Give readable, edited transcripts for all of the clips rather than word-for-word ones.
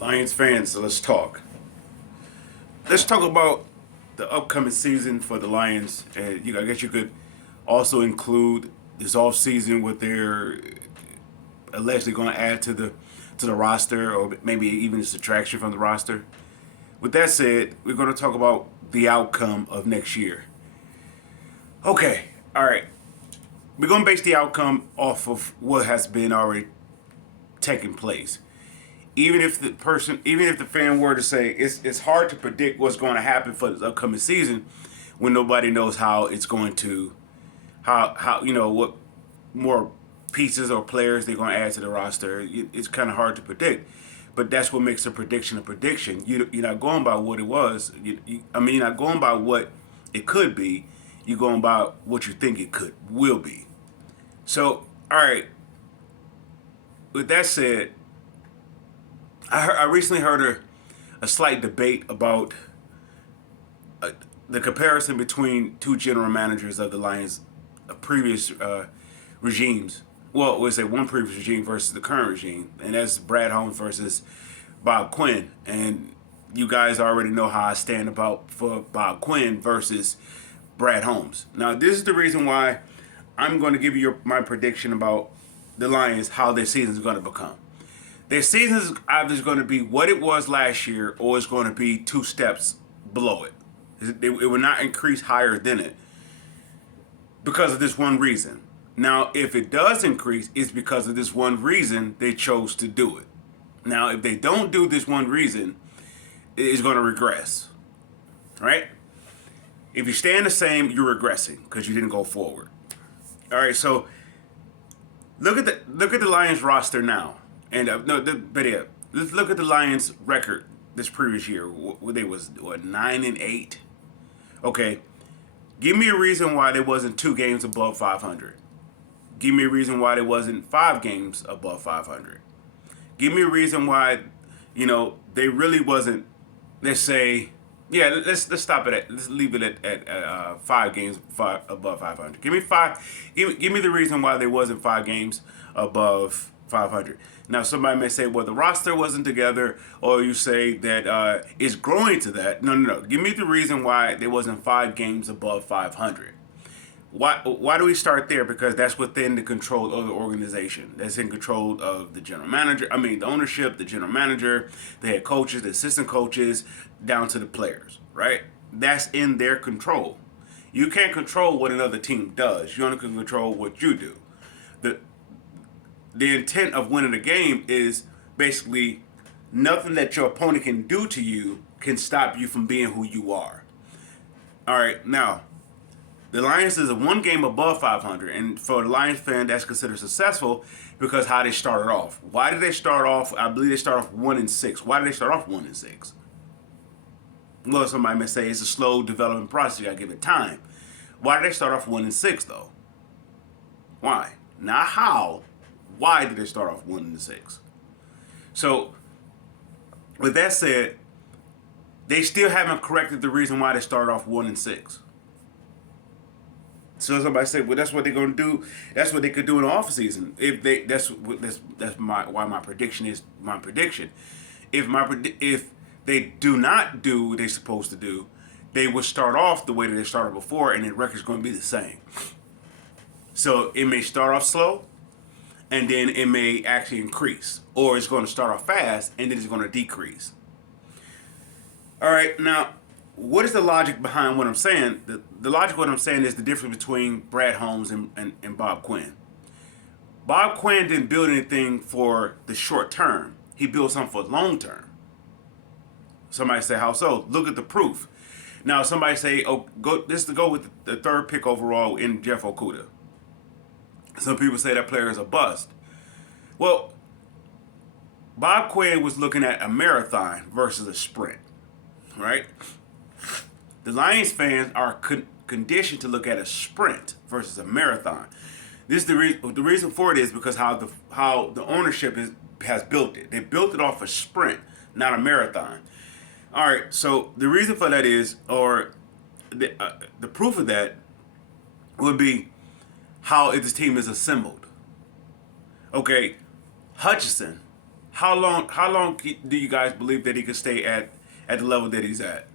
Lions fans, so let's talk. Let's talk about the upcoming season for the Lions. And I guess you could also include this off season what they're allegedly going to add to the roster, or maybe even a subtraction from the roster. With that said, we're going to talk about the outcome of next year. Okay, all right. We're going to base the outcome off of what has been already taking place. Even if the fan were to say it's hard to predict what's going to happen for the upcoming season when nobody knows how it's going to, how what more pieces or players they're going to add to the roster. It's kind of hard to predict, but that's what makes a prediction a prediction. You're not going by what it was. You're not going by what it could be. You're going by what you think it will be. So, all right. With that said, I recently heard a slight debate about uh, the comparison between two general managers of the Lions, previous regimes. Well, we say one previous regime versus the current regime, and that's Brad Holmes versus Bob Quinn. And you guys already know how I stand about for Bob Quinn versus Brad Holmes. Now, this is the reason why I'm going to give you my prediction about the Lions, how their season is going to become. Their season is either going to be what it was last year, or it's going to be two steps below it. It will not increase higher than it because of this one reason. Now, if it does increase, it's because of this one reason they chose to do it. Now, if they don't do this one reason, it's going to regress, right? If you stay in the same, you're regressing because you didn't go forward. All right, so look at the Lions roster now, and but yeah, let's look at the Lions record this previous year. Where they was 9-8. Okay, give me a reason why there wasn't 2 games above 500. Give me a reason why there wasn't 5 games above 500. Give me a reason why, they really wasn't. Let's say, yeah, let's stop it at. Let's leave it at 5 games above 500. Give me five. Give me the reason why there wasn't 5 games above 500. Now, somebody may say, well, the roster wasn't together, or you say that it's growing to that. No. Give me the reason why there wasn't 5 games above 500. Why do we start there? Because that's within the control of the organization. That's in control of the general manager. The ownership, the general manager, the head coaches, the assistant coaches, down to the players, right? That's in their control. You can't control what another team does. You only can control what you do. The the intent of winning a game is basically nothing that your opponent can do to you can stop you from being who you are. All right, now the Lions is a 1 game above 500, and for the Lions fan, that's considered successful because how they started off. Why did they start off? I believe they start off 1-6. Why did they start off 1-6? Well, somebody may say it's a slow development process. You gotta give it time. Why did they start off 1-6 though? Why? Not how. Why did they start off 1-6? So, with that said, they still haven't corrected the reason why they started off 1-6. So somebody said, well, that's what they're going to do. That's what they could do in the off season. If they, that's why my prediction is my prediction. If they do not do what they're supposed to do, they would start off the way that they started before, and the record's going to be the same. So it may start off slow, and then it may actually increase, or it's going to start off fast, and then it's going to decrease. All right, now, what is the logic behind what I'm saying? The logic of what I'm saying is the difference between Brad Holmes and Bob Quinn. Bob Quinn didn't build anything for the short term. He built something for long term. Somebody say, how so? Look at the proof. Now, somebody say, this to go with the third pick overall in Jeff Okudah. Some people say that player is a bust. Well, Bob Quinn was looking at a marathon versus a sprint, right? The Lions fans are conditioned to look at a sprint versus a marathon. This is the reason for it is because how the ownership has built it. They built it off a sprint, not a marathon. All right, so the reason for that is, or the proof of that would be how this team is assembled. Okay, Hutchinson. How long do you guys believe that he could stay at the level that he's at?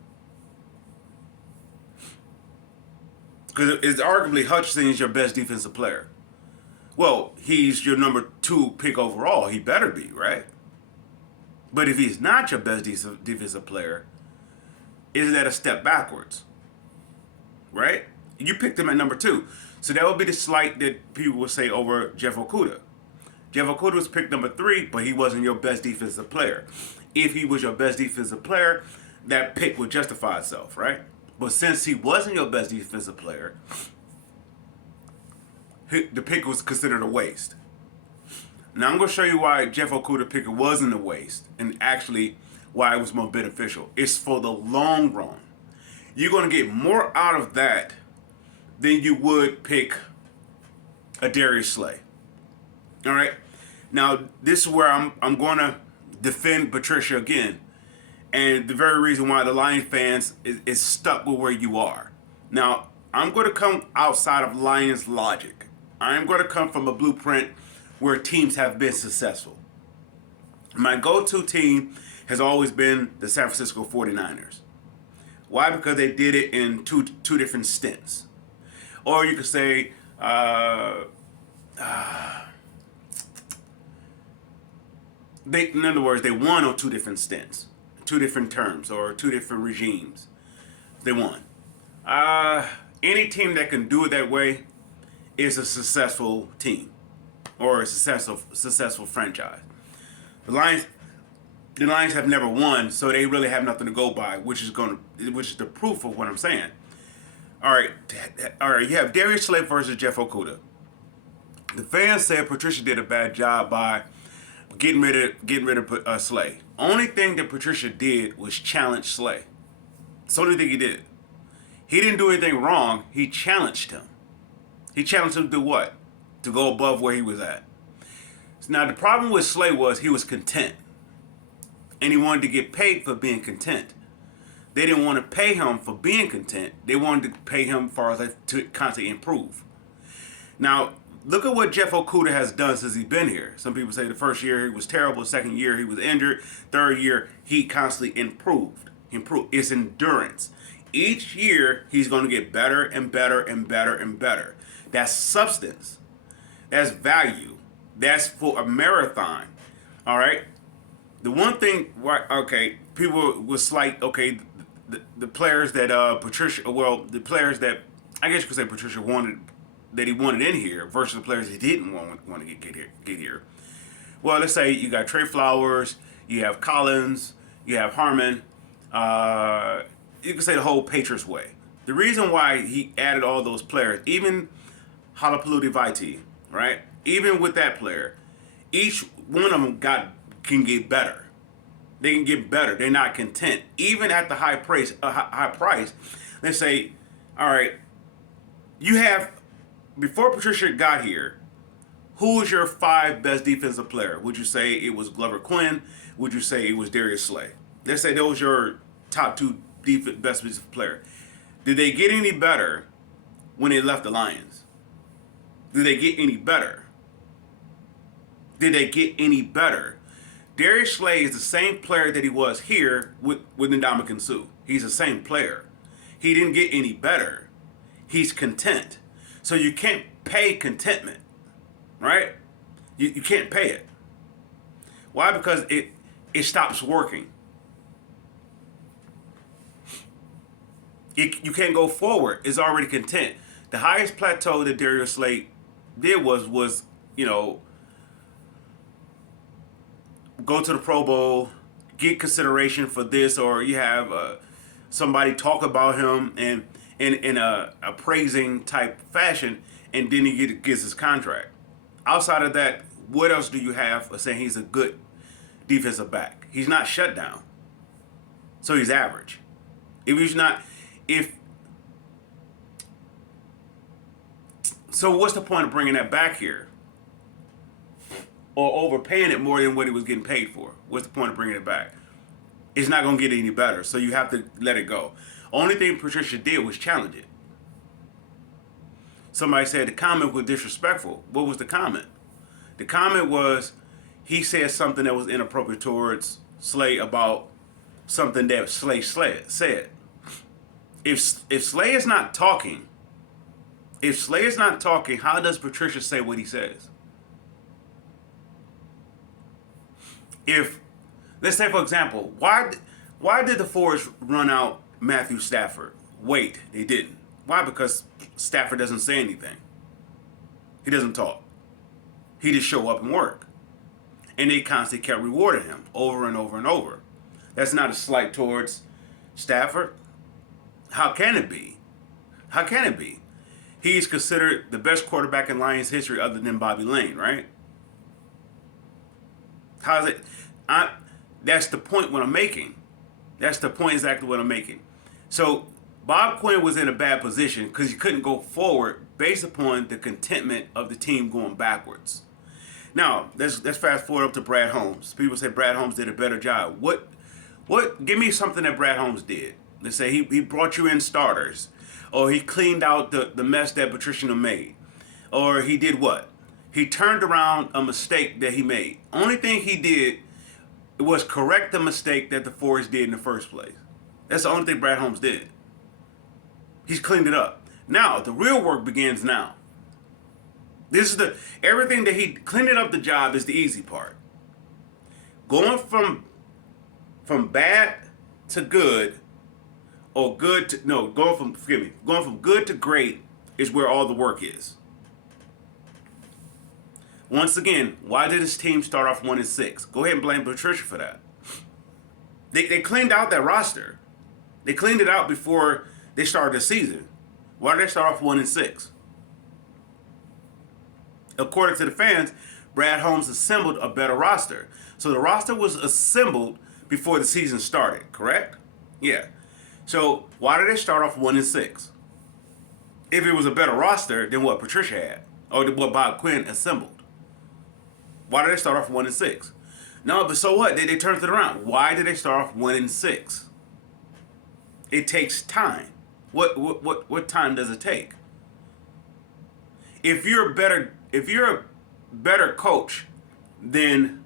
Because it's arguably Hutchinson is your best defensive player. Well, he's your number 2 pick overall. He better be, right? But if he's not your best defensive player, isn't that a step backwards? Right? You picked him at number 2. So that would be the slight that people would say over Jeff Okudah. Jeff Okudah was picked number 3, but he wasn't your best defensive player. If he was your best defensive player, that pick would justify itself, right? But since he wasn't your best defensive player, the pick was considered a waste. Now I'm going to show you why Jeff Okudah pick wasn't a waste, and actually why it was more beneficial. It's for the long run. You're going to get more out of that than you would pick a Darius Slay. All right. Now this is where I'm going to defend Patricia again, and the very reason why the Lions fans is stuck with where you are. Now I'm going to come outside of Lions logic. I'm going to come from a blueprint where teams have been successful. My go-to team has always been the San Francisco 49ers. Why? Because they did it in two different stints. Or you could say, in other words, they won on 2 different stints, 2 different terms, or 2 different regimes. They won. Any team that can do it that way is a successful team, or a successful franchise. The Lions have never won, so they really have nothing to go by, which is the proof of what I'm saying. All right. You have Darius Slay versus Jeff Okudah. The fans said Patricia did a bad job by getting rid of Slay. Only thing that Patricia did was challenge Slay. It's the only thing he did. He didn't do anything wrong. He challenged him. He challenged him to do what? To go above where he was at. Now the problem with Slay was he was content, and he wanted to get paid for being content. They didn't want to pay him for being content. They wanted to pay him to constantly improve. Now, look at what Jeff Okudah has done since he's been here. Some people say the first year he was terrible, second year he was injured, third year he constantly improved. It's endurance. Each year he's going to get better and better and better and better. That's substance. That's value. That's for a marathon. All right? The one thing, okay, people was like, okay, the players that the players that I guess you could say Patricia wanted, that he wanted in here versus the players he didn't want to get here. Well, let's say you got Trey Flowers, you have Collins, you have Harmon. You could say the whole Patriots way. The reason why he added all those players, even Halapalooty Vitae, right? Even with that player, each one of them can get better. They can get better. They're not content. Even at the high price, let's say, all right, you have, before Patricia got here, who was your 5 best defensive player? Would you say it was Glover Quinn? Would you say it was Darius Slay? Let's say those were your top 2 best defensive player. Did they get any better when they left the Lions? Did they get any better? Did they get any better? Darius Slay is the same player that he was here with Ndamukong Suh. He's the same player. He didn't get any better. He's content. So you can't pay contentment, right? You can't pay it. Why? Because it stops working. You can't go forward. It's already content. The highest plateau that Darius Slay did was go to the Pro Bowl, get consideration for this, or you have somebody talk about him and in a praising type fashion, and then he gets his contract. Outside of that, what else do you have for saying he's a good defensive back? He's not shut down, so he's average. So what's the point of bringing that back here? Or overpaying it more than what he was getting paid for? What's the point of bringing it back? It's not going to get any better, so you have to let it go. Only thing Patricia did was challenge it. Somebody said the comment was disrespectful. What was the comment? The comment was he said something that was inappropriate towards Slay about something that Slay said. If Slay is not talking, how does Patricia say what he says? If, let's say for example, why did the Fords run out Matthew Stafford? Wait, they didn't. Why? Because Stafford doesn't say anything. He doesn't talk. He just show up and work. And they constantly kept rewarding him over and over and over. That's not a slight towards Stafford. How can it be? How can it be? He's considered the best quarterback in Lions history other than Bobby Lane, right? How's it? That's the point what I'm making. That's the point exactly what I'm making. So Bob Quinn was in a bad position because he couldn't go forward based upon the contentment of the team going backwards. Now, let's fast forward up to Brad Holmes. People say Brad Holmes did a better job. What? Give me something that Brad Holmes did. Let's say he brought you in starters, or he cleaned out the mess that Patricia made, or he did what? He turned around a mistake that he made. Only thing he did was correct the mistake that the Fords did in the first place. That's the only thing Brad Holmes did. He's cleaned it up. Now, the real work begins now. This is everything that he cleaning up the job is the easy part. Going from bad to good, or good to, no, going from good to great is where all the work is. Once again, why did this team start off 1-6? Go ahead and blame Patricia for that. They cleaned out that roster. They cleaned it out before they started the season. Why did they start off 1-6? According to the fans, Brad Holmes assembled a better roster. So the roster was assembled before the season started, correct? Yeah. So why did they start off 1-6? If it was a better roster than what Patricia had, or what Bob Quinn assembled. Why did they start off 1-6? No, but so what? They turned it around. Why did they start off 1-6? It takes time. What time does it take? If you're a better coach than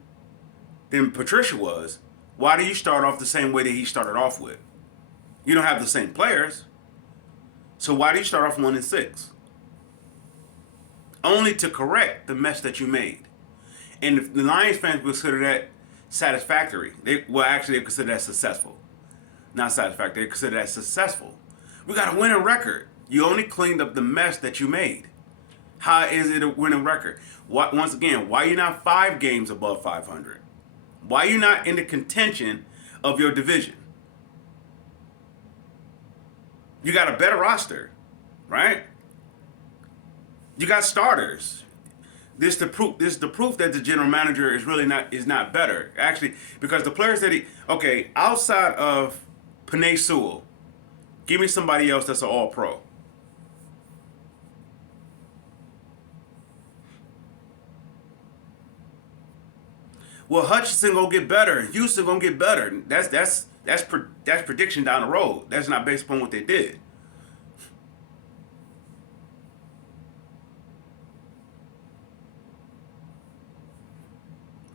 Patricia was, why do you start off the same way that he started off with? You don't have the same players. So why do you start off 1-6? Only to correct the mess that you made. And if the Lions fans consider that satisfactory, they consider that successful. Not satisfactory, they consider that successful. We got a winning record. You only cleaned up the mess that you made. How is it a winning record? Once again, why are you not 5 games above 500? Why are you not in the contention of your division? You got a better roster, right? You got starters. This is the proof that the general manager is not better. Actually, because the players that outside of Penei Sewell, give me somebody else that's an all-pro. Well, Hutchinson gonna get better. Houston gonna get better. That's prediction down the road. That's not based upon what they did.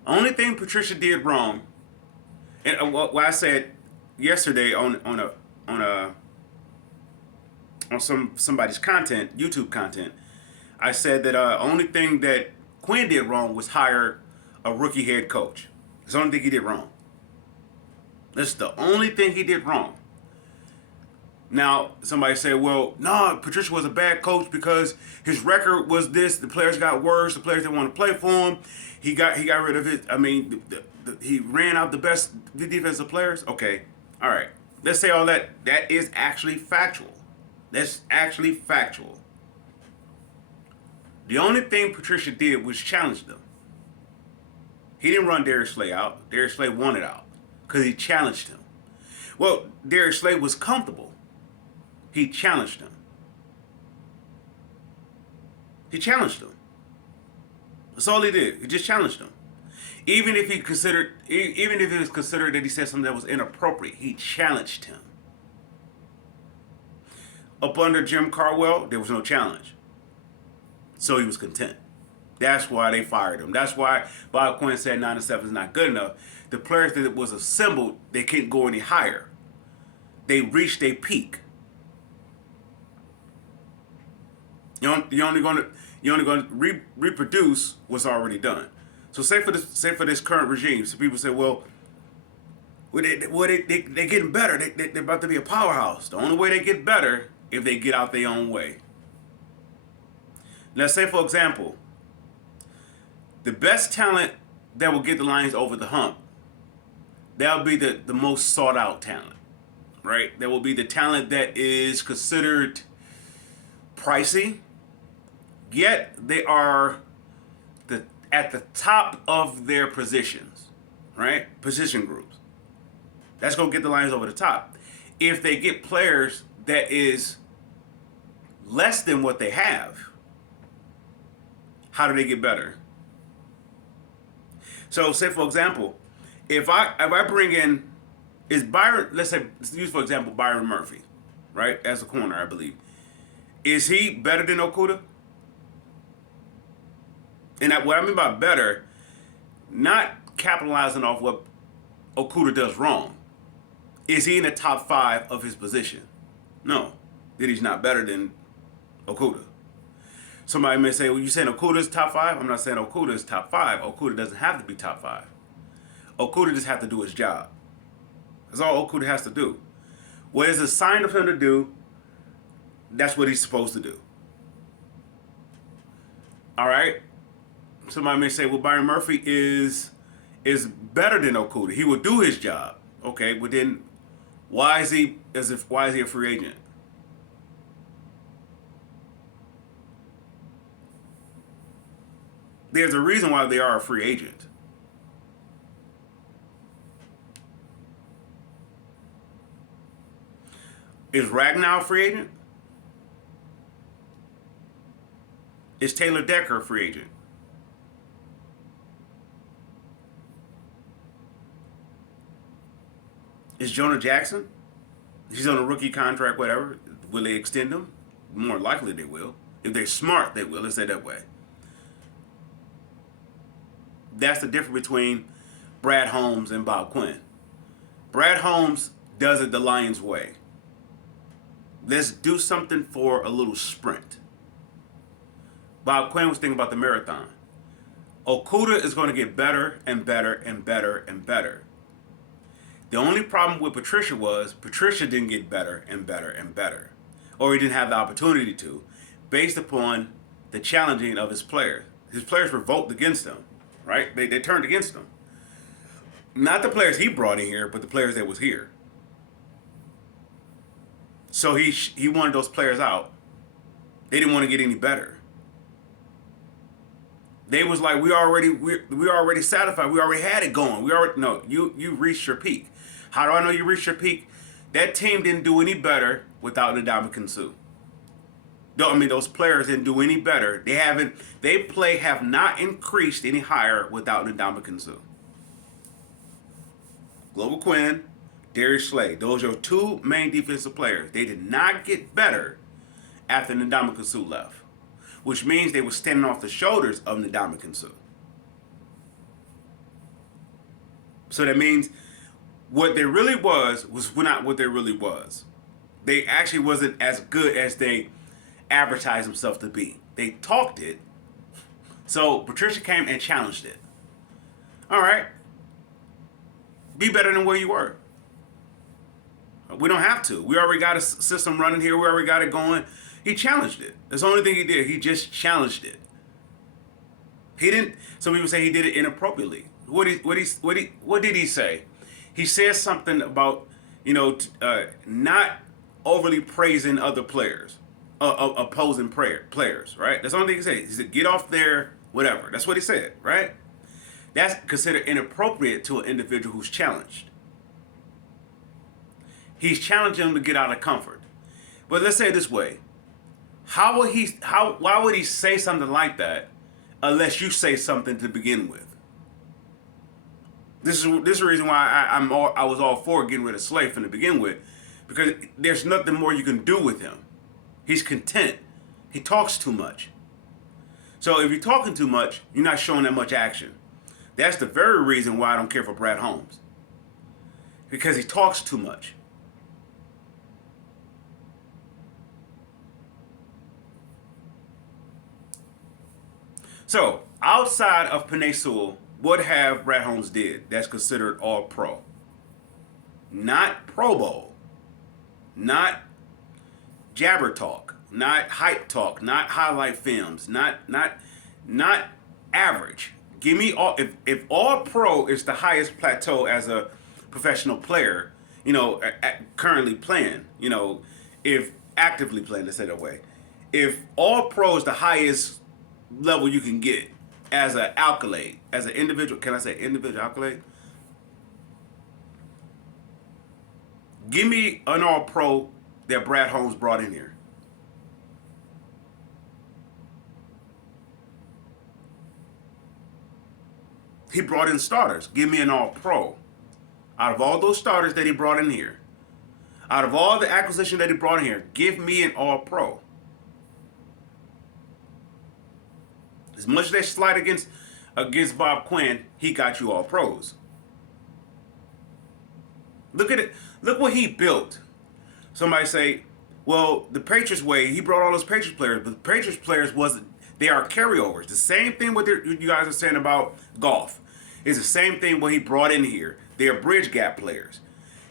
Only thing Patricia did wrong, and what I said yesterday on somebody's content, YouTube content, I said that only thing that Quinn did wrong was hire a rookie head coach. It's the only thing he did wrong. That's the only thing he did wrong. Now, somebody said, well, no, Patricia was a bad coach because his record was this. The players got worse. The players didn't want to play for him. He got rid of his, he ran out the best defensive players. Okay, all right. Let's say all that. That is actually factual. That's actually factual. The only thing Patricia did was challenge them. He didn't run Darius Slay out. Darius Slay wanted out because he challenged him. Well, Darius Slay was comfortable. He challenged him. He challenged him. That's all he did. He just challenged him. Even if it was considered that he said something that was inappropriate, he challenged him. Up under Jim Caldwell, there was no challenge. So he was content. That's why they fired him. That's why Bob Quinn said 9-7 is not good enough. The players that was assembled, they can't go any higher. They reached a peak. You're only going to reproduce what's already done. So say for this current regime, so people say, well, they getting better. They're about to be a powerhouse. The only way they get better if they get out their own way. Let's say, for example, the best talent that will get the Lions over the hump, that'll be the most sought out talent, right? That will be the talent that is considered pricey, yet they are at the top of their positions, right? Position groups. That's going to get the Lions over the top. If they get players that is less than what they have, how do they get better? So, say for example, if I bring in, is Byron, let's use for example Byron Murphy, right, as a corner, I believe. Is he better than Okudah? And what I mean by better, not capitalizing off what Okudah does wrong. Is he in the top 5 of his position? No. Then he's not better than Okudah. Somebody may say, well, you saying Okudah is top 5? I'm not saying Okudah is top 5. Okudah doesn't have to be top 5. Okudah just has to do his job. That's all Okudah has to do. What is assigned of him to do, that's what he's supposed to do. All right? Somebody may say, well, Byron Murphy is better than Okudah. He will do his job. Okay, but then why is he a free agent? There's a reason why they are a free agent. Is Ragnow a free agent? Is Taylor Decker a free agent? Is Jonah Jackson? He's on a rookie contract, whatever. Will they extend him? More likely they will. If they're smart, they will. Let's say it that way. That's the difference between Brad Holmes and Bob Quinn. Brad Holmes does it the Lions way. Let's do something for a little sprint. Bob Quinn was thinking about the marathon. Okudah is going to get better and better and better and better. The only problem with Patricia was Patricia didn't get better and better and better. Or he didn't have the opportunity to, based upon the challenging of his players. His players revolted against him, right? They turned against him. Not the players he brought in here, but the players that was here. So he wanted those players out. They didn't want to get any better. They was like, we already satisfied. We already had it going. You reached your peak. How do I know you reached your peak? That team didn't do any better without Ndamukong Suh. Those players didn't do any better. Have not increased any higher without Ndamukong Suh. Global Quinn, Darius Slay. Those are your two main defensive players. They did not get better after Ndamukong Suh left, which means they were standing off the shoulders of Ndamukong Suh. So that means what they really was not what they really was. They actually wasn't as good as they advertised themselves to be. They talked it. So Patricia came and challenged it. All right. Be better than where you were. We don't have to. We already got a system running here. We already got it going. He challenged it. That's the only thing he did. He just challenged it. He didn't. Some people say he did it inappropriately. What did he say? He says something about not overly praising other players, opposing players. Right. That's the only thing he said. He said get off there, whatever. That's what he said. Right. That's considered inappropriate to an individual who's challenged. He's challenging him to get out of comfort. But let's say it this way. Why would he say something like that unless you say something to begin with? This is the reason why I was all for getting rid of Slay from to begin with, because there's nothing more you can do with him. He's content. He talks too much. So if you're talking too much, you're not showing that much action. That's the very reason why I don't care for Brad Holmes. Because he talks too much. So, outside of Penei Sewell, what have Brad Holmes did that's considered all pro? Not Pro Bowl. Not jabber talk. Not hype talk. Not highlight films. Not average. Give me all. If all pro is the highest plateau as a professional player, currently playing, if actively playing, let's say that way. If all pro is the highest level you can get as an accolade, as an individual, can I say individual accolade? Give me an all pro that Brad Holmes brought in here. He brought in starters. Give me an all pro. Out of all those starters that he brought in here, out of all the acquisition that he brought in here, give me an all pro. As much as they slide against Bob Quinn, he got you all pros. Look at it. Look what he built. Somebody say, well, the Patriots way, he brought all those Patriots players, but the Patriots players they are carryovers. The same thing what you guys are saying about golf. It's the same thing what he brought in here. They are bridge gap players.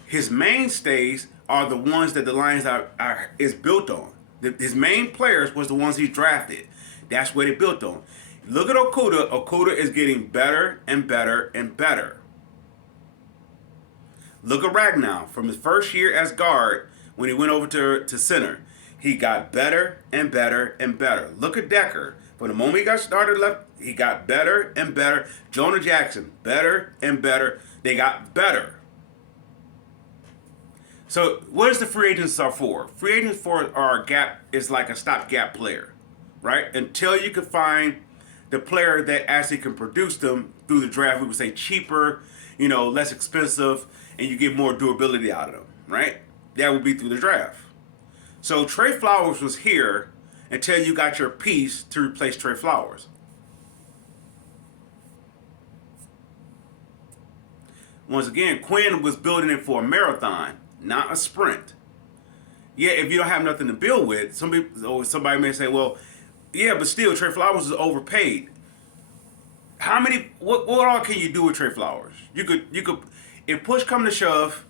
His mainstays are the ones that the Lions is built on. His main players was the ones he drafted. That's what they built on. Look at Okudah. Okudah is getting better and better and better. Look at Ragnow. From his first year as guard, when he went over to center, he got better and better and better. Look at Decker. From the moment he got started left, he got better and better. Jonah Jackson, better and better. They got better. So what is the free agents are for? Free agents are is like a stopgap player, right? Until you can find the player that actually can produce them through the draft. We would say cheaper, less expensive, and you get more durability out of them, right? That would be through the draft. So Trey Flowers was here until you got your piece to replace Trey Flowers. Once again, Quinn was building it for a marathon, not a sprint. Yeah, if you don't have nothing to build with, somebody may say, well, yeah, but still, Trey Flowers is overpaid. What all can you do with Trey Flowers? You could, if push come to shove,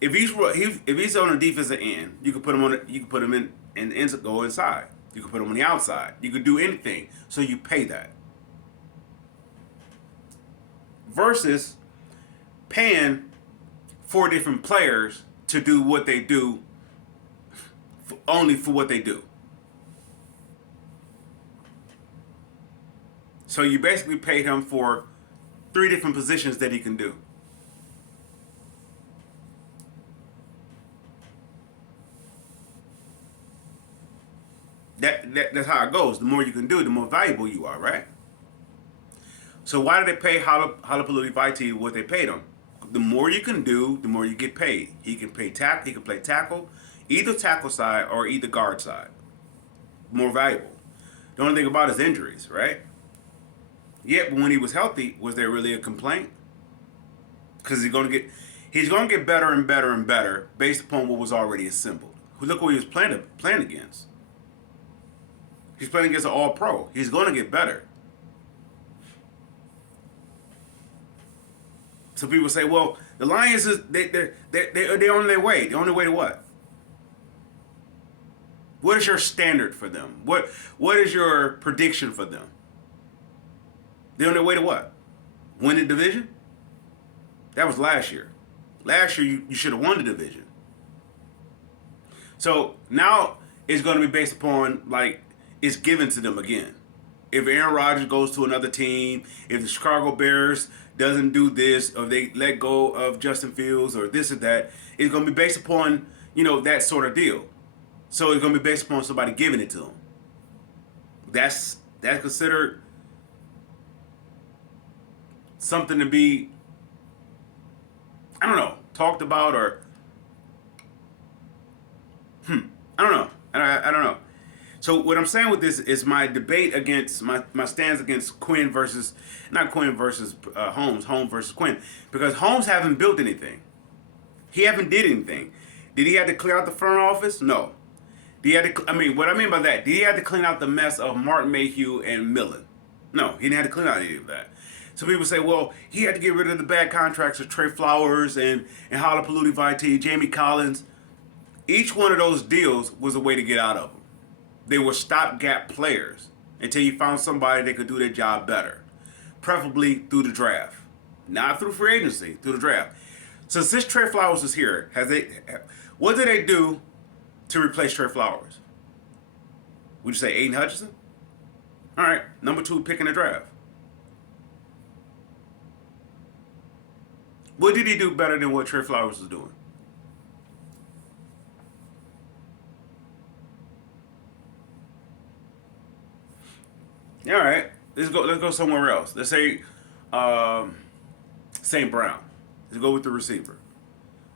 if he's on the defensive end, you could put him in go inside. You could put him on the outside. You could do anything. So you pay that. Versus paying 4 different players to do what they do, only for what they do. So you basically paid him for 3 different positions that he can do. That's how it goes. The more you can do, the more valuable you are, right? So why did they pay Halapoulivaati Vitae what they paid him? The more you can do, the more you get paid. He can play tackle, either tackle side or either guard side. More valuable. The only thing about his injuries, right? Yeah, but when he was healthy, was there really a complaint? Because he's going to get better and better and better based upon what was already assembled. Look what he was playing against. He's playing against an all-pro. He's going to get better. So people say, well, the Lions they're on their way. They're on their way to what? What is your standard for them? What is your prediction for them? They're on their way to what? Win the division? That was last year. Last year you should have won the division. So now it's going to be based upon it's given to them again. If Aaron Rodgers goes to another team, if the Chicago Bears doesn't do this, or they let go of Justin Fields, or this or that, it's going to be based upon, that sort of deal. So it's going to be based upon somebody giving it to them. That's considered something to be, I don't know, talked about, or I don't know. I don't know. So what I'm saying with this is my debate against my stance against Quinn versus not Quinn versus Holmes versus Quinn, because Holmes haven't built anything. He haven't did anything. Did he have to clear out the front office? No. Did he have to? I mean, what I mean by that, did he have to clean out the mess of Martin Mayhew and Millen? No, he didn't have to clean out any of that. So people say, well, he had to get rid of the bad contracts of Trey Flowers and Halapalooty Vitae, Jamie Collins. Each one of those deals was a way to get out of them. They were stopgap players until you found somebody that could do their job better, preferably through the draft, not through free agency, through the draft. So since Trey Flowers is here, what did they do to replace Trey Flowers? Would you say Aiden Hutchinson? All right, number 2 pick in the draft. What did he do better than what Trey Flowers was doing? All right, let's go somewhere else. Let's say St. Brown. Let's go with the receiver.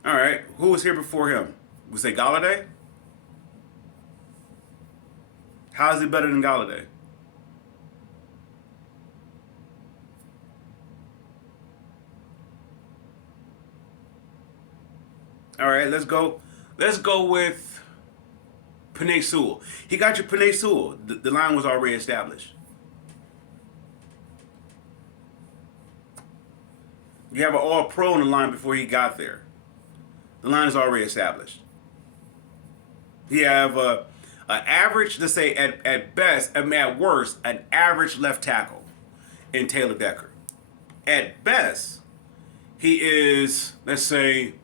All right, who was here before him? We say Galladay. How is he better than Galladay? All right, let's go. Let's go with Penei Sewell. He got you Penei Sewell. The line was already established. You have an all-pro on the line before he got there. The line is already established. You have an average, let's say at best, I mean at worst, an average left tackle in Taylor Decker. At best, he is, let's say,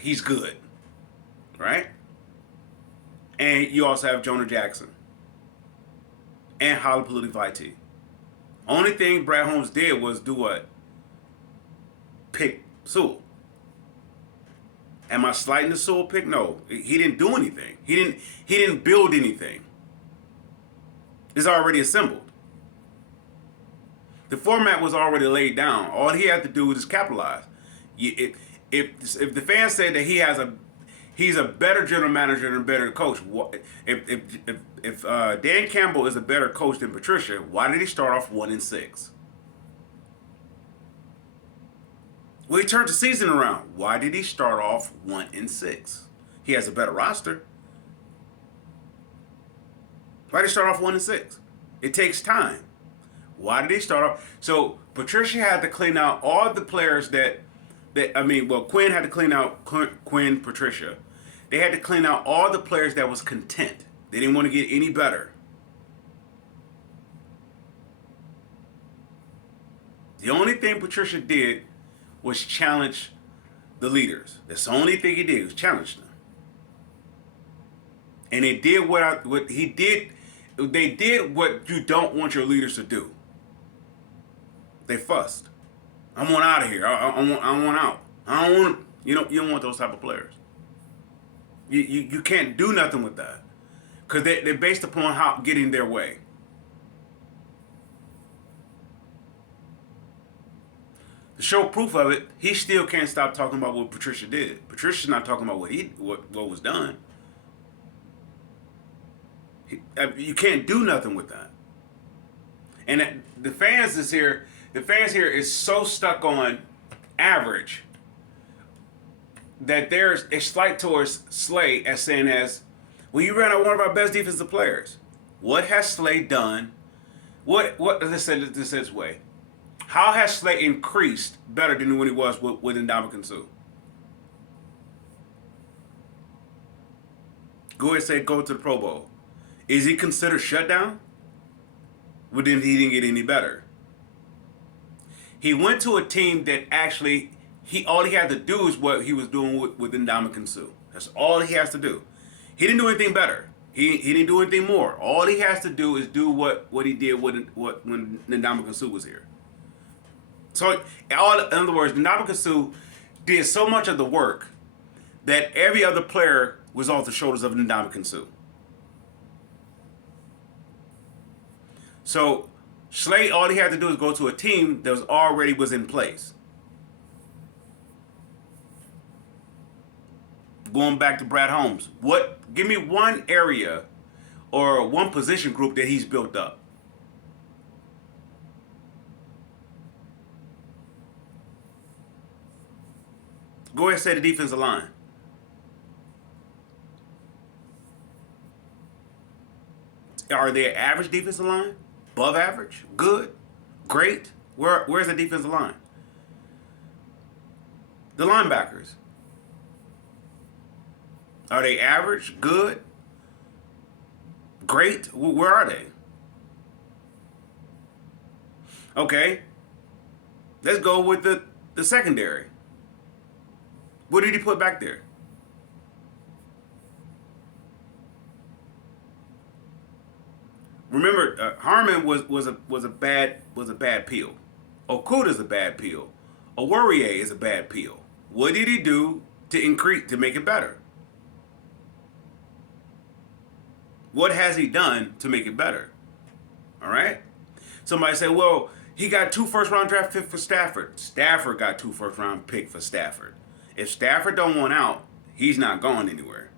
he's good, right? And you also have Jonah Jackson and Halapalooty Vitae. Only thing Brad Holmes did was do what? Pick Sewell. Am I slighting the Sewell pick? No. He didn't do anything. He didn't build anything. It's already assembled. The format was already laid down. All he had to do was just capitalize. If the fans said that he's a better general manager and a better coach, if Dan Campbell is a better coach than Patricia, why did he start off 1-6? Well, he turned the season around. Why did he start off 1-6? He has a better roster. Why did he start off 1-6? It takes time. Why did he start off? So Patricia had to clean out all the players Quinn had to clean out Quinn, Patricia. They had to clean out all the players that was content. They didn't want to get any better. The only thing Patricia did was challenge the leaders. That's the only thing he did, was challenge them. And they did what he did. They did what you don't want your leaders to do. They fussed. I want out of here. I want out. I don't want. You don't want those type of players. You can't do nothing with that, because they're based upon how getting their way. To show proof of it, he still can't stop talking about what Patricia did. Patricia's not talking about what was done. You can't do nothing with that. And the fans here is so stuck on average that there's a slight towards Slay as saying well, you ran out one of our best defensive players. What has Slay done? Let's say this way. How has Slay increased better than when he was with Ndamukong Suh? Go ahead and say go to the Pro Bowl. Is he considered shutdown? Well, then he didn't get any better. He went to a team that actually all he had to do is what he was doing with Ndamukong Suh. That's all he has to do. He didn't do anything better. He didn't do anything more. All he has to do is do what he did when Ndamukong Suh was here. So, in other words, Ndamukong Suh did so much of the work that every other player was off the shoulders of Ndamukong Suh. So, Slay, all he had to do is go to a team that was in place. going back to Brad Holmes, give me one area or one position group that he's built up. Go ahead and say the defensive line. Are they average defensive line? Above average? Good? Great? Where's the defensive line? The linebackers. Are they average? Good? Great? Where are they? Okay. Let's go with the secondary. What did he put back there? Remember, Harmon was a bad peel. Okuda's a bad peel. Owerrier is a bad peel. What did he do to make it better? What has he done to make it better? All right. Somebody said, well, he got 2 first-round draft picks for Stafford. Stafford got 2 first-round picks for Stafford. If Stafford don't want out, he's not going anywhere.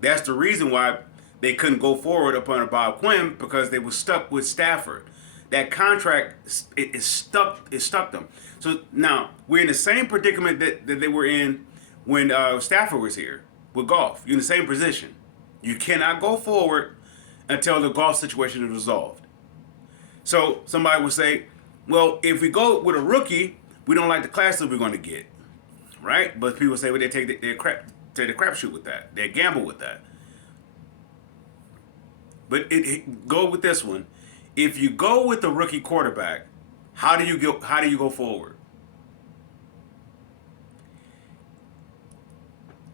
That's the reason why they couldn't go forward up under Bob Quinn, because they were stuck with Stafford. That contract it stuck them. So now we're in the same predicament that they were in when Stafford was here with Goff. You're in the same position. You cannot go forward until the Goff situation is resolved. So somebody would say, well, if we go with a rookie, we don't like the class that we're going to get, right? But people say, well, they take the crapshoot with that. They gamble with that. But go with this one. If you go with the rookie quarterback, how do you go forward?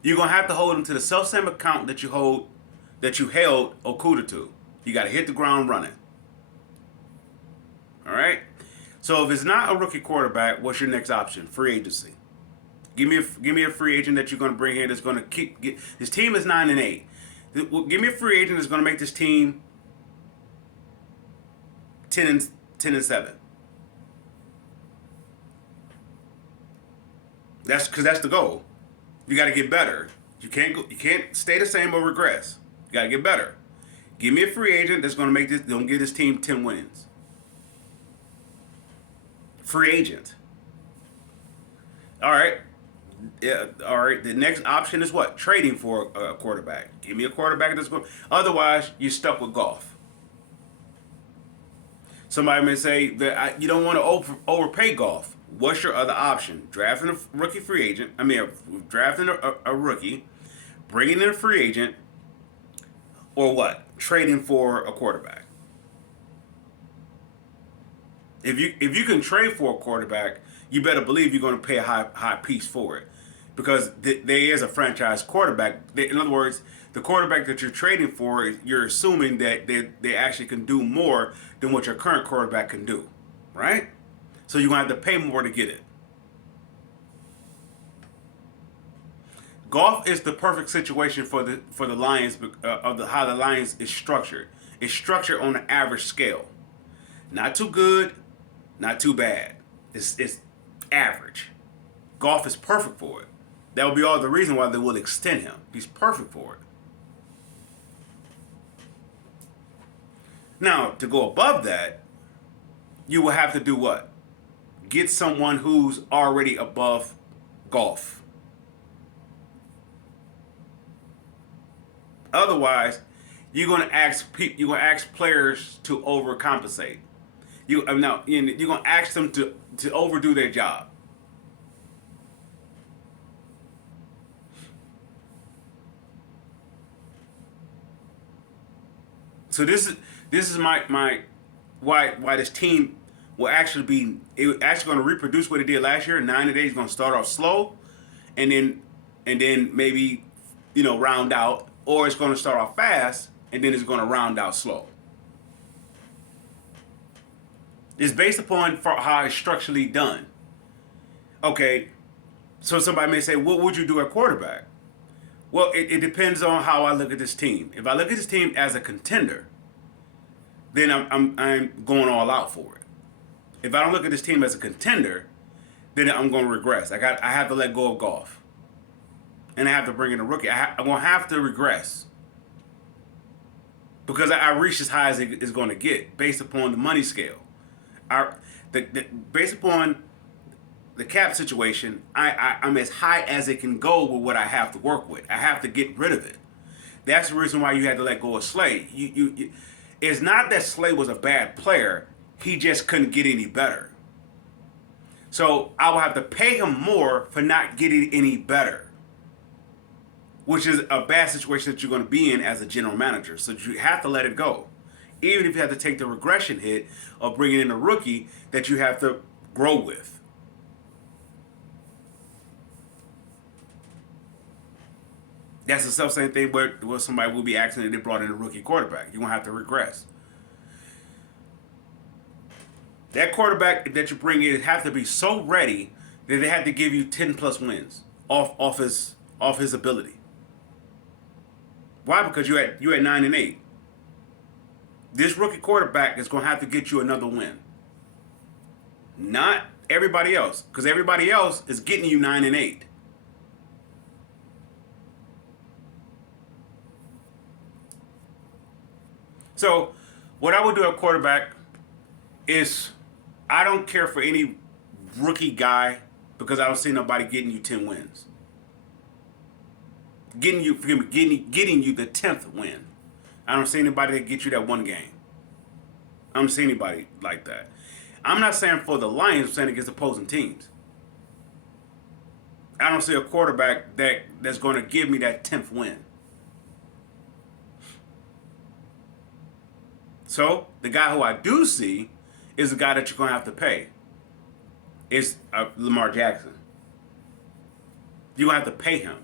You're gonna have to hold him to the self-same account that you held Okuda to. You got to hit the ground running. All right. So if it's not a rookie quarterback, what's your next option? Free agency. Give me a free agent that you're going to bring here that's going to this team is 9-8. Give me a free agent that's going to make this team 10-7. That's because that's the goal. You got to get better. You can't stay the same or regress. You got to get better. Give me a free agent that's going to give this team 10 wins. Free agent. All right. Yeah, all right. The next option is what? Trading for a quarterback. Give me a quarterback that's going. Otherwise, you're stuck with Goff. Somebody may say that you don't want to overpay Goff. What's your other option? Drafting a rookie free agent. Drafting a rookie, bringing in a free agent, or what? Trading for a quarterback. If you can trade for a quarterback, you better believe you're going to pay a high piece for it, because there is a franchise quarterback. In other words, the quarterback that you're trading for, you're assuming that they actually can do more than what your current quarterback can do, right? So you're going to have to pay more to get it. Goff is the perfect situation for the Lions of how the Lions is structured. It's structured on an average scale, not too good, not too bad. It's average. Goff is perfect for it. That will be all the reason why they will extend him. He's perfect for it. Now, to go above that, you will have to do what? Get someone who's already above Goff. Otherwise, you're going to ask players to overcompensate. You're going to ask them to overdo their job. So this is my why this team will actually be going to reproduce what it did last year. 9 days going to start off slow, and then maybe round out, or it's going to start off fast and then it's going to round out slow. It's based upon how it's structurally done. Okay, so somebody may say, what would you do at quarterback? Well, it depends on how I look at this team. If I look at this team as a contender, then I'm going all out for it. If I don't look at this team as a contender, then I'm going to regress. I have to let go of Goff. and I have to bring in a rookie, I'm going to have to regress because I reached as high as it is going to get based upon the money scale. I, based upon the cap situation, I'm as high as it can go with what I have to work with. I have to get rid of it. That's the reason why you had to let go of Slay. It's not that Slay was a bad player. He just couldn't get any better. So I will have to pay him more for not getting any better, which is a bad situation that you're going to be in as a general manager. So you have to let it go. Even if you have to take the regression hit of bringing in a rookie that you have to grow with. That's the self-same thing where somebody will be asking if they brought in a rookie quarterback. You're going to have to regress. That quarterback that you bring in have to be so ready that they have to give you 10 plus wins off his ability. Why? Because you had 9-8. This rookie quarterback is going to have to get you another win. Not everybody else, because everybody else is getting you 9-8. So, what I would do at quarterback is I don't care for any rookie guy because I don't see nobody getting you 10 wins. Getting you the 10th win. I don't see anybody that gets you that one game. I don't see anybody like that. I'm not saying for the Lions, I'm saying against opposing teams. I don't see a quarterback that's going to give me that 10th win. So, the guy who I do see is the guy that you're going to have to pay. It's Lamar Jackson. You're going to have to pay him.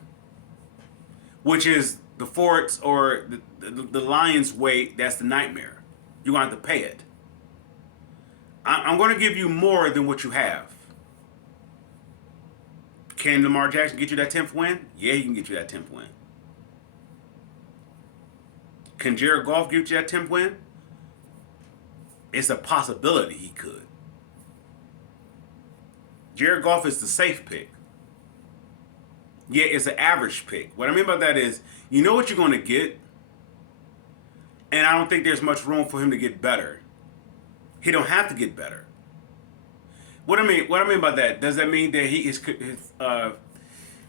Which is the Forts or the Lions way, that's the nightmare. You're going to have to pay it. I'm going to give you more than what you have. Can Lamar Jackson get you that 10th win? Yeah, he can get you that 10th win. Can Jared Goff get you that 10th win? It's a possibility he could. Jared Goff is the safe pick. Yeah, it's an average pick. What I mean by that is, you know what you're going to get, and I don't think there's much room for him to get better. He don't have to get better. What I mean by that, does that mean that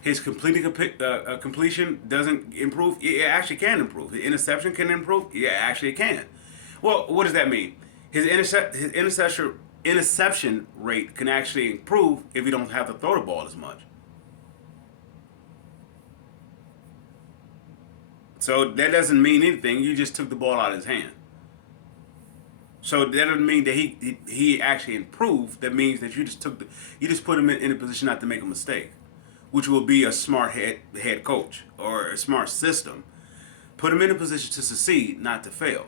his completion doesn't improve? It actually can improve. His interception can improve. Yeah, actually it can. Well, what does that mean? His interception rate can actually improve if you don't have to throw the ball as much. So that doesn't mean anything. You just took the ball out of his hand. So that doesn't mean that he actually improved. That means that you just put him in a position not to make a mistake, which will be a smart head coach or a smart system. Put him in a position to succeed, not to fail.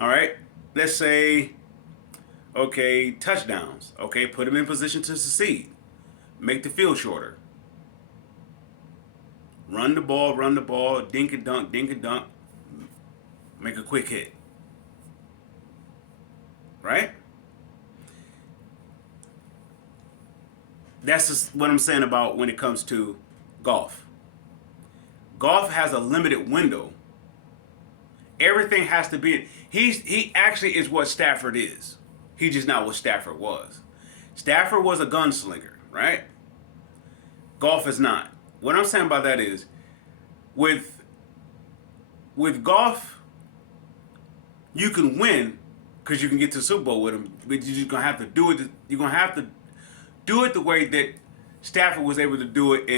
All right. Let's say, okay, touchdowns. Okay, put him in position to succeed. Make the field shorter. Run the ball, dink and dunk, make a quick hit. Right? That's just what I'm saying about when it comes to golf. Golf has a limited window. Everything has to be. He actually is what Stafford is. He's just not what Stafford was. Stafford was a gunslinger, right? Golf is not. What I'm saying by that is, with golf, you can win because you can get to the Super Bowl with him, but you're just gonna have to do it. You're gonna have to do it the way that Stafford was able to do it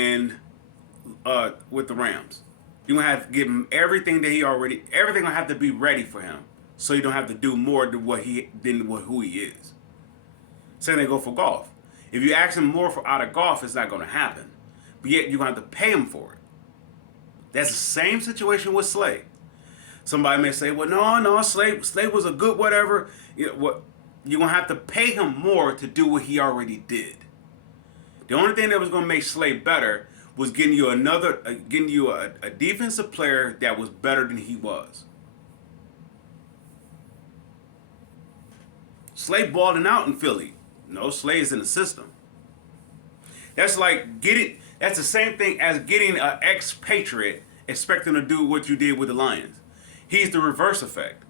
with the Rams. You're gonna have to give him everything that everything gonna have to be ready for him, so you don't have to do more than who he is. Same thing go for golf. If you ask him more out of golf, it's not gonna happen. But yet you're gonna have to pay him for it. That's the same situation with Slay. Somebody may say, well, no, Slay was a good whatever. You're gonna have to pay him more to do what he already did. The only thing that was gonna make Slay better was getting you a defensive player that was better than he was. Slay balling out in Philly. No, Slay is in the system. That's like That's the same thing as getting an expatriate expecting to do what you did with the Lions. He's the reverse effect.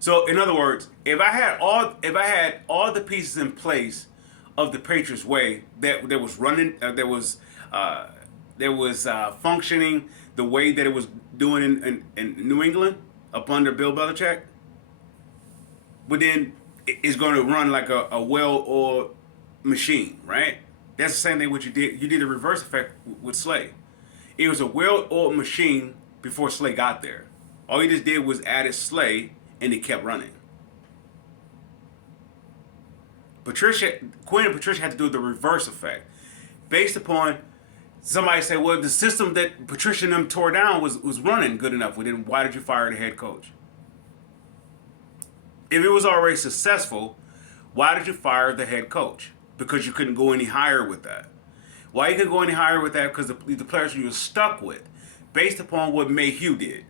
So in other words, if I had all the pieces in place of the Patriots way that was running functioning the way that it was doing in New England up under Bill Belichick, but then it's going to run like a well-oiled machine, right? That's the same thing what you did. You did the reverse effect with Slay. It was a well-oiled machine before Slay got there. All he just did was added Slay, and it kept running. Quinn and Patricia had to do the reverse effect, based upon somebody say, well, the system that Patricia and them tore down was running good enough. Well, then why did you fire the head coach? If it was already successful, why did you fire the head coach? Because you couldn't go any higher with that. Why you couldn't go any higher with that? Because the players you were stuck with, based upon what Mayhew did.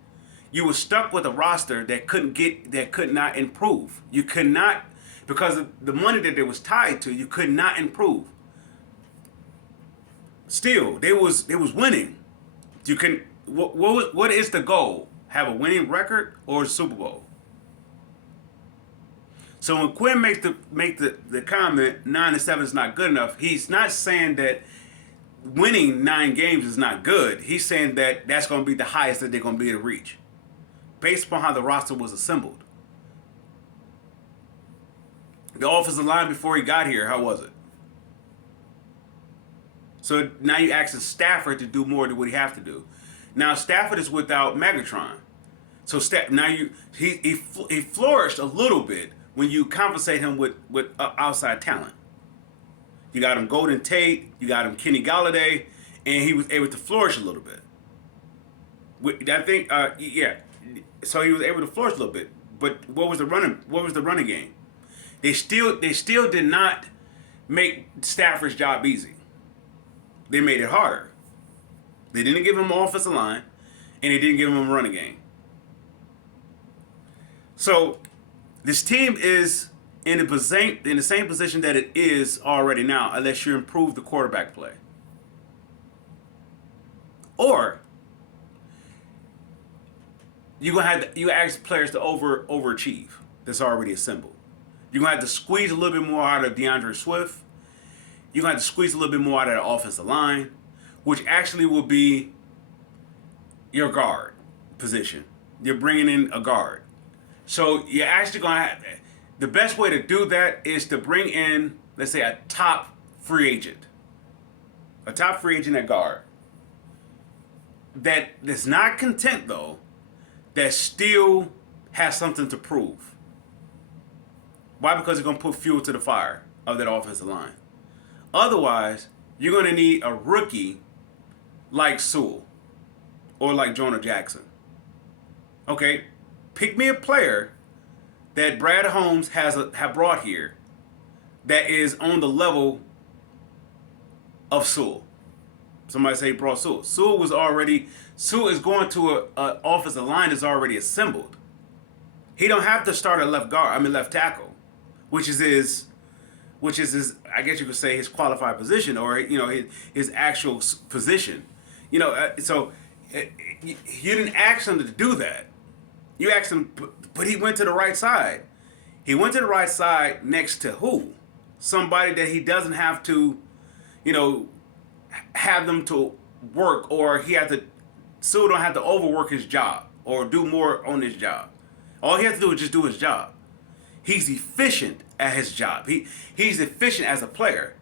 You were stuck with a roster that could not improve. You could not, because of the money that it was tied to, you could not improve. Still, they was winning. You can. What is the goal? Have a winning record or a Super Bowl? So when Quinn make the comment 9-7 is not good enough, he's not saying that winning 9 games is not good. He's saying that that's going to be the highest that they're going to be able to reach, based upon how the roster was assembled. The offensive line before he got here, how was it? So now you asking Stafford to do more than what he have to do. Now Stafford is without Megatron, so he flourished a little bit when you compensate him with outside talent. You got him Golden Tate, you got him Kenny Galladay, and he was able to flourish a little bit. I think, so he was able to flourish a little bit. But what was the running game? They still did not make Stafford's job easy. They made it harder. They didn't give him an offensive line, and they didn't give him a running game. So this team is in the same position that it is already now, unless you improve the quarterback play. Or you ask players to overachieve that's already assembled. You're gonna have to squeeze a little bit more out of DeAndre Swift. You're gonna have to squeeze a little bit more out of the offensive line, which actually will be your guard position. You're bringing in a guard. So you're actually going to have, the best way to do that is to bring in, let's say, a top free agent. A top free agent at guard. That is not content, though, that still has something to prove. Why? Because it's going to put fuel to the fire of that offensive line. Otherwise, you're going to need a rookie like Sewell or like Jonah Jackson. Okay, pick me a player that Brad Holmes have brought here that is on the level of Sewell. Somebody say he brought Sewell. Sewell is going to an offensive line that's already assembled. He don't have to start at left tackle, which is his, I guess you could say, his qualified position, or his actual position. So you didn't ask him to do that. You asked him, but he went to the right side. He went to the right side next to who? Somebody that he doesn't have to, have them to work, or Sewell don't have to overwork his job or do more on his job. All he has to do is just do his job. He's efficient at his job. He's efficient as a player.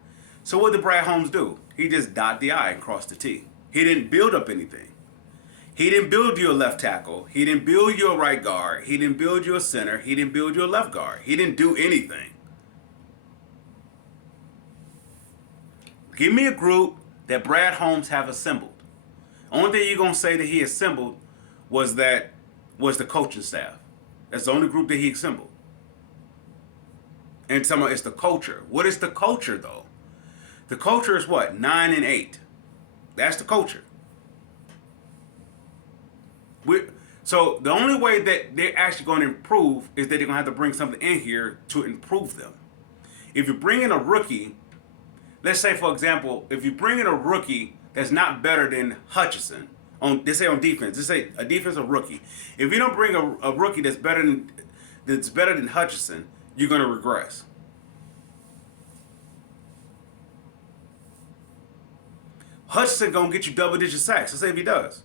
So what did Brad Holmes do? He just dot the I and cross the T. He didn't build up anything. He didn't build you a left tackle. He didn't build you a right guard. He didn't build you a center. He didn't build you a left guard. He didn't do anything. Give me a group that Brad Holmes have assembled. Only thing you're going to say that he assembled was the coaching staff. That's the only group that he assembled. And someone, it's the culture. What is the culture, though? The culture is what? 9-8. That's the culture. So the only way that they're actually going to improve is that they're going to have to bring something in here to improve them. If you bring in a rookie, let's say, for example, if you bring in a rookie that's not better than Hutchinson, they say on defense, they say a defensive rookie. If you don't bring a rookie that's better than Hutchinson, you're going to regress. Hutchinson going to get you double-digit sacks. Let's say if he does.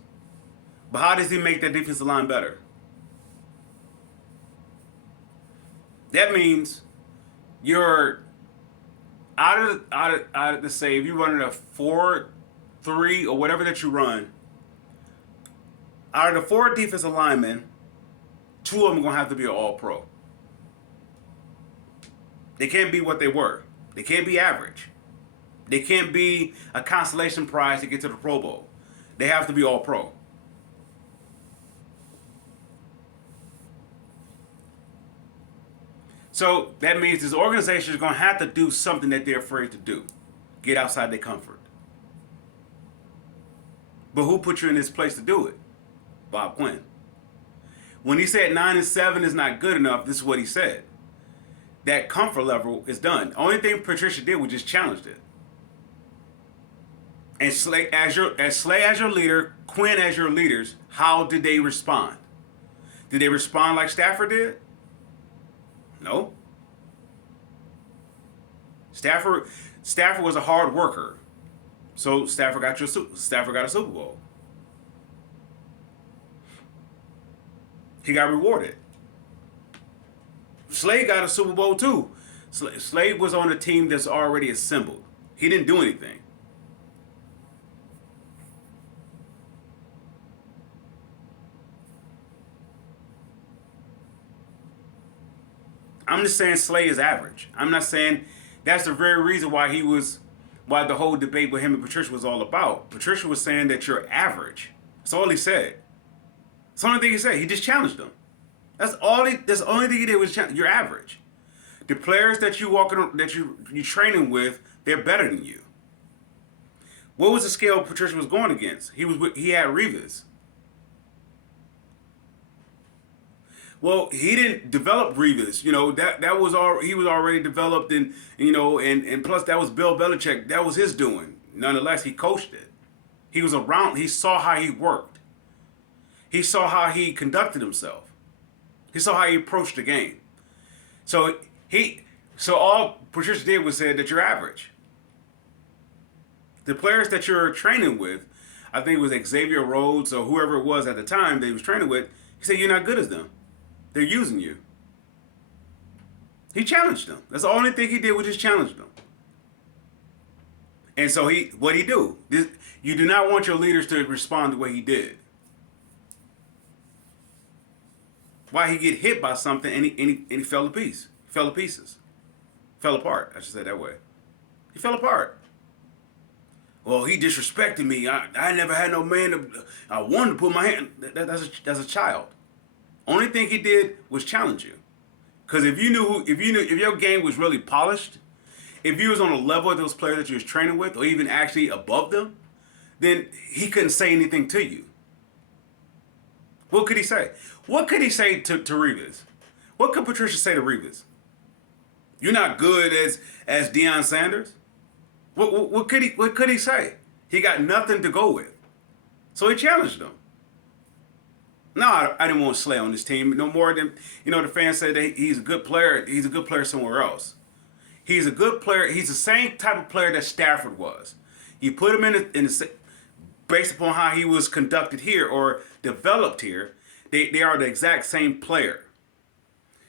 But how does he make that defensive line better? That means you're out of the say if you're running a 4-3 or whatever that you run, out of the 4 defensive linemen, 2 of them are going to have to be an all-pro. They can't be what they were. They can't be average. They can't be a consolation prize to get to the Pro Bowl. They have to be all-pro. So that means this organization is going to have to do something that they're afraid to do. Get outside their comfort. But who put you in this place to do it? Bob Quinn. When he said 9-7 is not good enough, this is what he said. That comfort level is done. Only thing Patricia did was just challenged it. And Slay as your leader, Quinn as your leaders, how did they respond? Did they respond like Stafford did? No. Stafford was a hard worker, so Stafford got a Super Bowl. He got rewarded. Slade got a Super Bowl too. Slade was on a team that's already assembled. He didn't do anything. I'm just saying Slay is average. I'm not saying that's the very reason why the whole debate with him and Patricia was all about. Patricia was saying that you're average. That's all he said. That's the only thing he said. He just challenged them. That's the only thing he did was challenge. You're average. The players that you're training with, they're better than you. What was the scale Patricia was going against? He had Revis. Well, he didn't develop Revis. You know, he was already developed, and plus that was Bill Belichick. That was his doing. Nonetheless, he coached it. He was around. He saw how he worked. He saw how he conducted himself. He saw how he approached the game. So all Patricia did was say that you're average. The players that you're training with, I think it was Xavier Rhodes or whoever it was at the time that he was training with, he said you're not good as them. They're using you. He challenged them. That's the only thing he did was just challenge them. And so what he do? You do not want your leaders to respond the way he did. Why he get hit by something and he fell to pieces. Fell to pieces. Fell apart. I should say it that way. He fell apart. Well, he disrespected me. I never had no man. I wanted to put my hand. That's a child. Only thing he did was challenge you. Because if your game was really polished, if you was on a level of those players that you was training with, or even actually above them, then he couldn't say anything to you. What could he say? What could he say to Revis? What could Patricia say to Revis? You're not good as Deion Sanders? What could he say? He got nothing to go with. So he challenged him. No, I didn't want Slay on this team no more than, the fans said that he's a good player. He's a good player somewhere else. He's a good player. He's the same type of player that Stafford was. You put him in based upon how he was conducted here or developed here, they are the exact same player.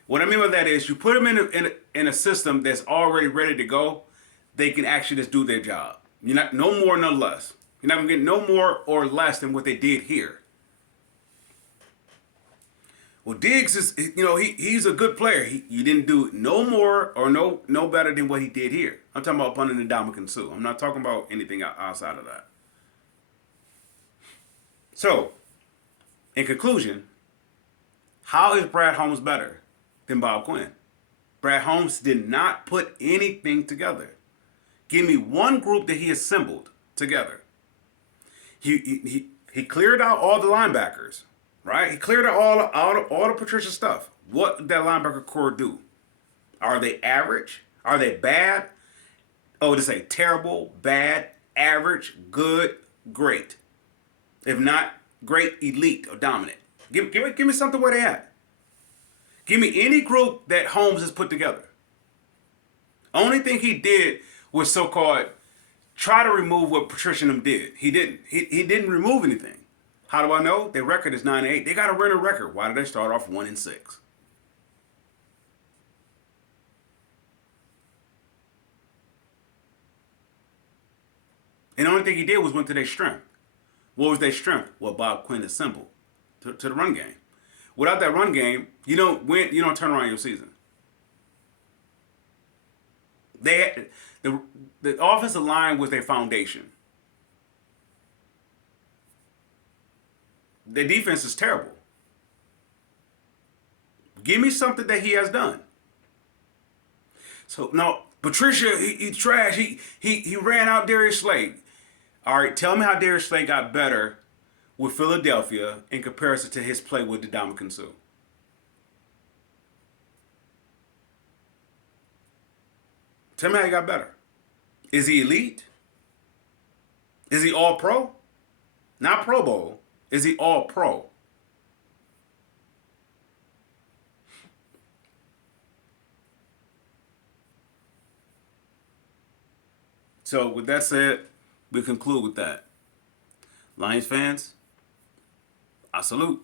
What I mean by that is you put them in a system that's already ready to go, they can actually just do their job. You're not no more, no less. You're not gonna get no more or less than what they did here. Well, Diggs is, he's a good player. You didn't do no more or no better than what he did here. I'm talking about Bunny and Ndamukong Suh. I'm not talking about anything outside of that. So, in conclusion, how is Brad Holmes better than Bob Quinn? Brad Holmes did not put anything together. Give me one group that he assembled together. He cleared out all the linebackers. Right? He cleared all the Patricia stuff. What did that linebacker core do? Are they average? Are they bad? Oh, to say terrible, bad, average, good, great. If not great, elite or dominant. Give me something where they at. Give me any group that Holmes has put together. Only thing he did was so-called try to remove what Patricia and them did. He didn't. He didn't remove anything. How do I know? Their record is 9-8. They got a winning record. Why did they start off 1-6? And the only thing he did was went to their strength. What was their strength? What Bob Quinn assembled to the run game. Without that run game, you don't win. You don't turn around your season. They had, the offensive line was their foundation. Their defense is terrible. Give me something that he has done. So no, Patricia, he's trash. He ran out Darius Slade. All right, tell me how Darius Slade got better with Philadelphia in comparison to his play with Ndamukong Suh. Tell me how he got better. Is he elite? Is he all pro? Not Pro Bowl. Is he all pro? So with that said, we conclude with that. Lions fans, I salute.